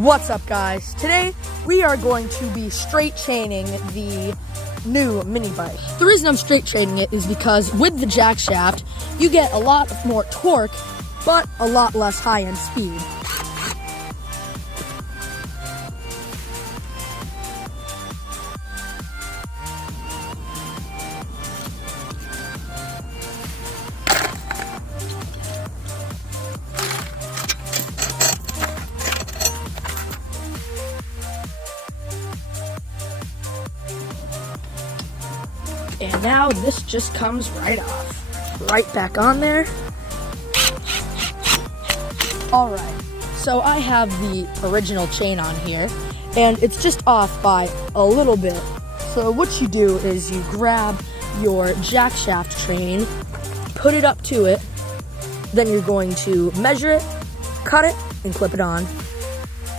What's up, guys? Today we are going to be straight chaining the new mini bike. The reason I'm straight chaining it is because with the jack shaft you get a lot more torque but a lot less high-end speed. And now this just comes right off. Right back on there. Alright, so I have the original chain on here, and it's just off by a little bit. So what you do is you grab your jack shaft chain, put it up to it, then you're going to measure it, cut it, and clip it on.